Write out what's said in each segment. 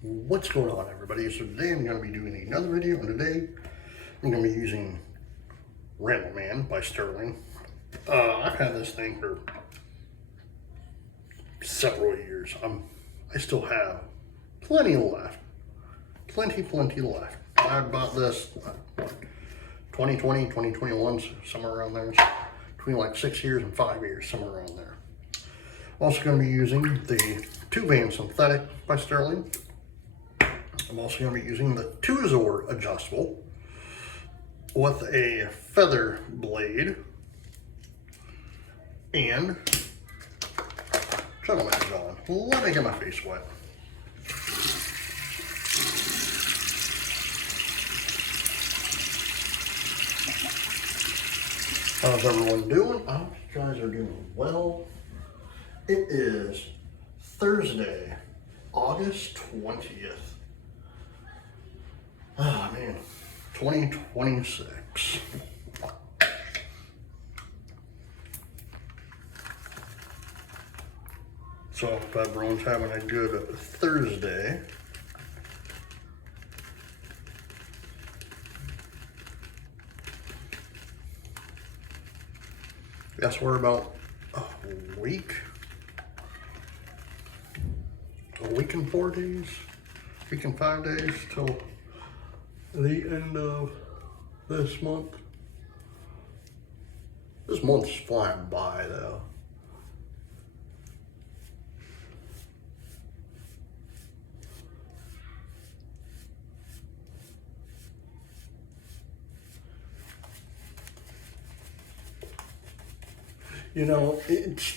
What's going on, everybody? So today I'm going to be doing another video, and today I'm going to be using Ramblin by Stirling. I've had this thing for several years. I still have plenty left. Plenty left. I bought this 2020, 2021, somewhere around there. Between like 6 years and 5 years, somewhere around there. I'm also going to be using the 2-band synthetic by Stirling. I'm also going to be using the 2-Zor adjustable with a feather blade and channel mags on. Let me get my face wet. How's everyone doing? I hope you guys are doing well. It is Thursday, August 20th. Oh man, 2026. So if everyone's having a good Thursday. Guess we're about a week and 4 days, week and 5 days till the end of this month. This month's flying by though. You know, it's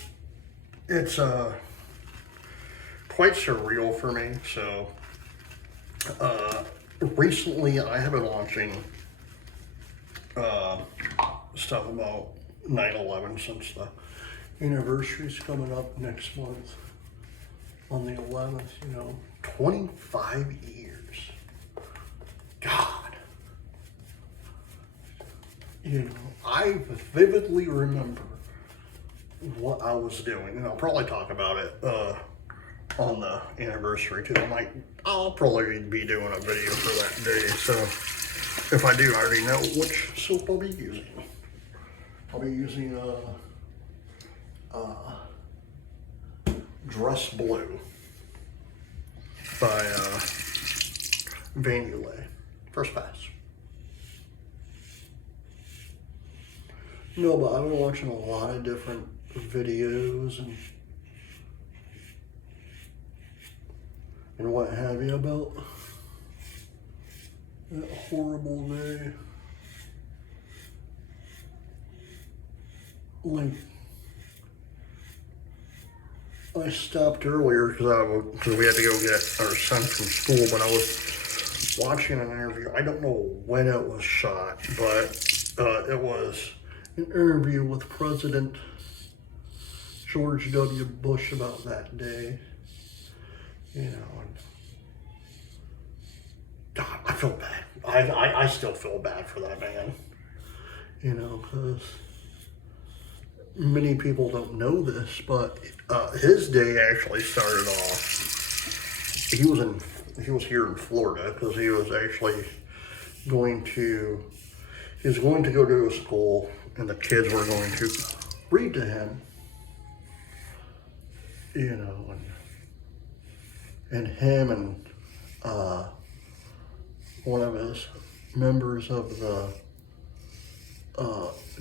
quite surreal for me. So recently I have been watching stuff about 9/11 since the anniversary's coming up next month on the 11th. You know, 25 years. God. You know, I vividly remember what I was doing, and I'll probably talk about it on the anniversary too. I'll probably be doing a video for that day, so if I do, I already know which soap I'll be using. I'll be using Dress Blue by Vanulay. First pass. No, but I've been watching a lot of different videos and what have you about that horrible day. Like, I stopped earlier because we had to go get our son from school, but I was watching an interview. I don't know when it was shot, but it was an interview with President George W. Bush about that day. You know, and God, I feel bad. I still feel bad for that man. You know, because many people don't know this, but his day actually started off. He was here in Florida because he was actually going to go to a school, and the kids were going to read to him. You know, and him and one of his members of the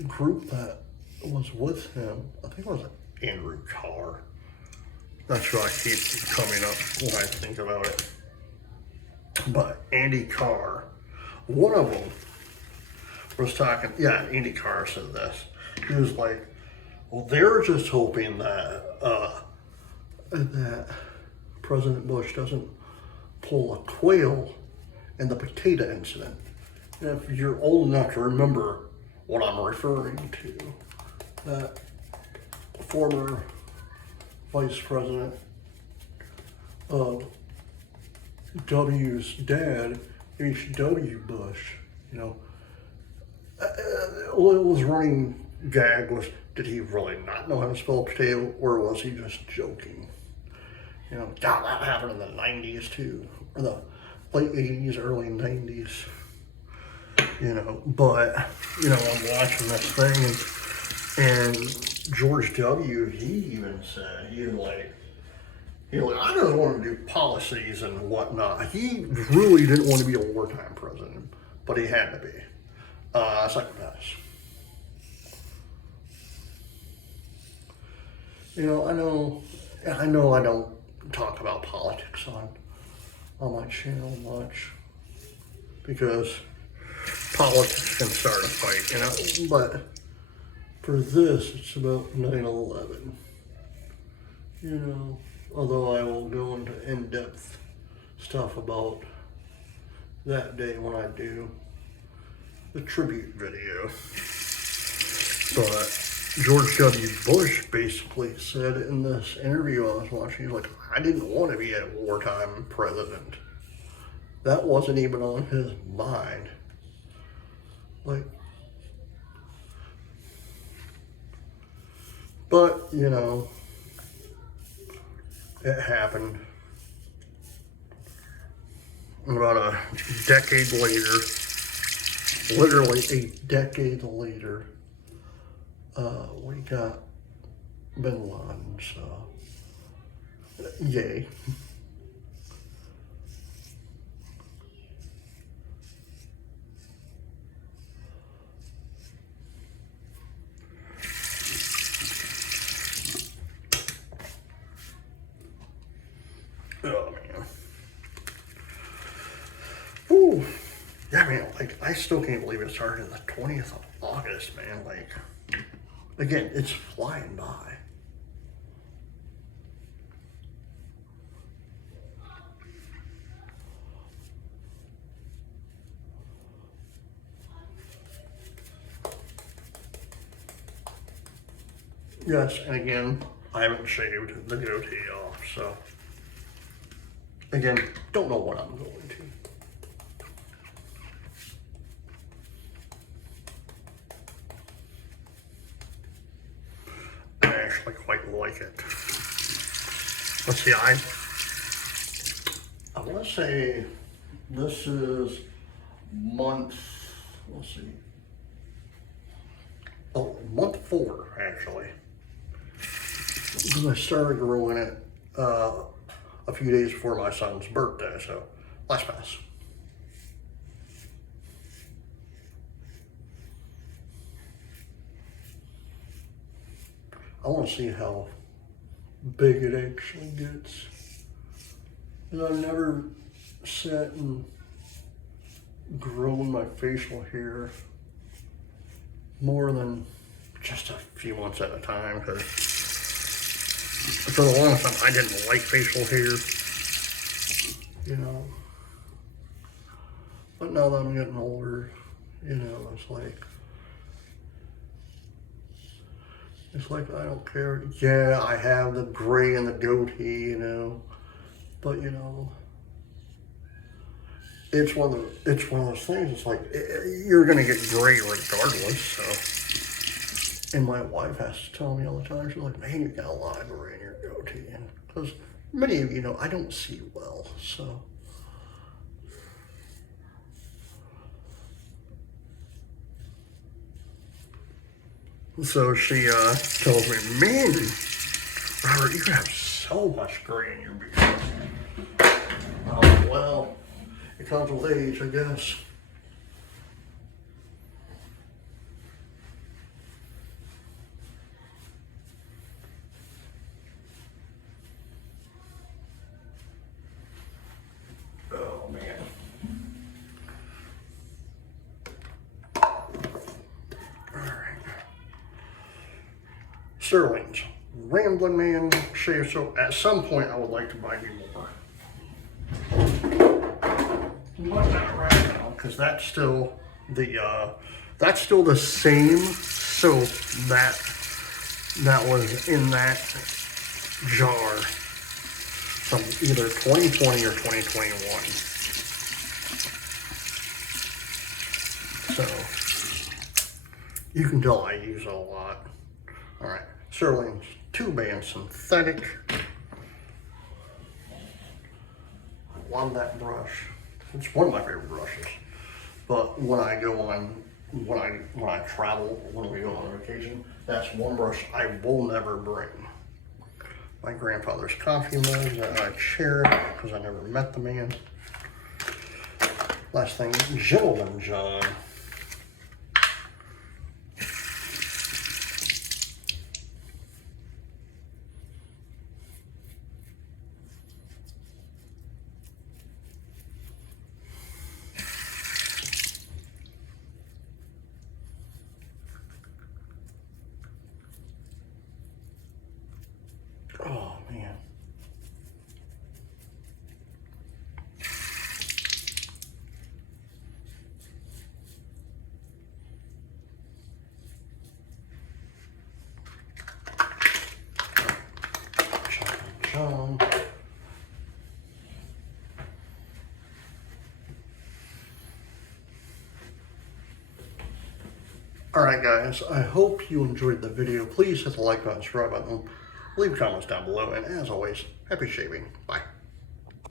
group that was with him, I think it was Andrew Carr. That's what I keep coming up when I think about it. But Andy Carr, one of them was talking, Andy Carr said this. He was like, well, they're just hoping that President Bush doesn't pull a Quayle in the potato incident. And if you're old enough to remember what I'm referring to, that former Vice President of W's dad, H.W. Bush, you know, it was running gag was, did he really not know how to spell potato, or was he just joking? You know, God, that happened in the 90s too, or the late 80s, early 90s. You know, but, you know, I'm watching this thing, and George W., he even said, he was like, I just want to do policies and whatnot. He really didn't want to be a wartime president, but he had to be. It's like this. You know, I know I don't talk about politics on my channel much, because politics can start a fight, you know, but for this, it's about 9/11, you know, although I will go into in-depth stuff about that day when I do the tribute video. But George W. Bush basically said in this interview I was watching, he's like, I didn't want to be a wartime president. That wasn't even on his mind. Like, but, you know, it happened. And about a decade later, literally a decade later, we got Bin Laden, so yay. Oh man. Ooh. Yeah, man, like, I still can't believe it started the 20th of August, man. Like, again, it's flying by. Yes, and again, I haven't shaved the goatee off, so again, don't know what I'm going to. I actually quite like it. Let's see, I want to say this is month, let's see, month 4 actually. Because I started growing it a few days before my son's birthday, so last pass. I want to see how big it actually gets. Because I've never sat and grown my facial hair more than just a few months at a time, because for the longest time I didn't like facial hair, you know. But now that I'm getting older, you know, it's like I don't care. Yeah, I have the gray and the goatee, you know, but you know, it's one of those things. It's like you're gonna get gray regardless. So, and my wife has to tell me all the time. She's like, "Man, you got a lot of gray in your goatee," and because many of you know, I don't see well, so. So she tells me, "Man, Robert, you have so much gray in your beard." Oh, well, it comes with age, I guess. Oh, man. All right. Stirling's Ramblin' Man shave. So at some point, I would like to buy you more. But not right now, because that's still the same soap that was in that jar from either 2020 or 2021. So you can tell I use it a lot. All right, Stirling's 2-band synthetic. love that brush. It's one of my favorite brushes. But when I go on, when I travel, when we go on vacation, that's one brush I will never bring. My grandfather's coffee mug that I cherish because I never met the man. Last thing, Gentleman John. Oh man. John. Alright guys, I hope you enjoyed the video. Please hit the like button, subscribe button, leave comments down below, and as always, happy shaving. Bye.